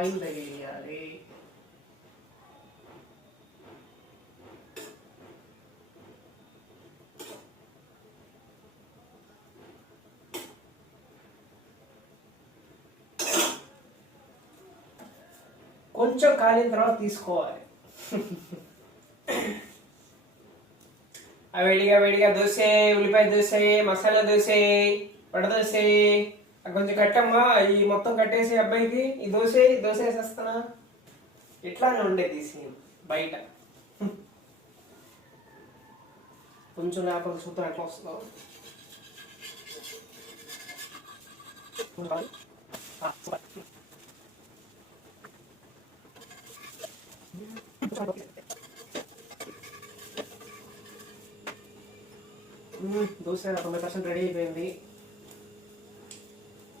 Oil తగిలియాలి. కొంచెం కాలిన తర్వాత తీసుకోవాలి. వేడిగా వేడిగా దోశ, ఉల్లిపాయ దోశ, మసాలా దోశ, వడ దోశ. కొంచెం కట్టమ్మా, ఈ మొత్తం కట్టేసి అబ్బాయికి ఈ దోశ వేసేస్తానా. ఇట్లానే ఉండేది సీన్ బయట. కొంచెం లేకపోతే చూద్దాం ఎట్లా వస్తుందో. దోశ 90% రెడీ అయిపోయింది.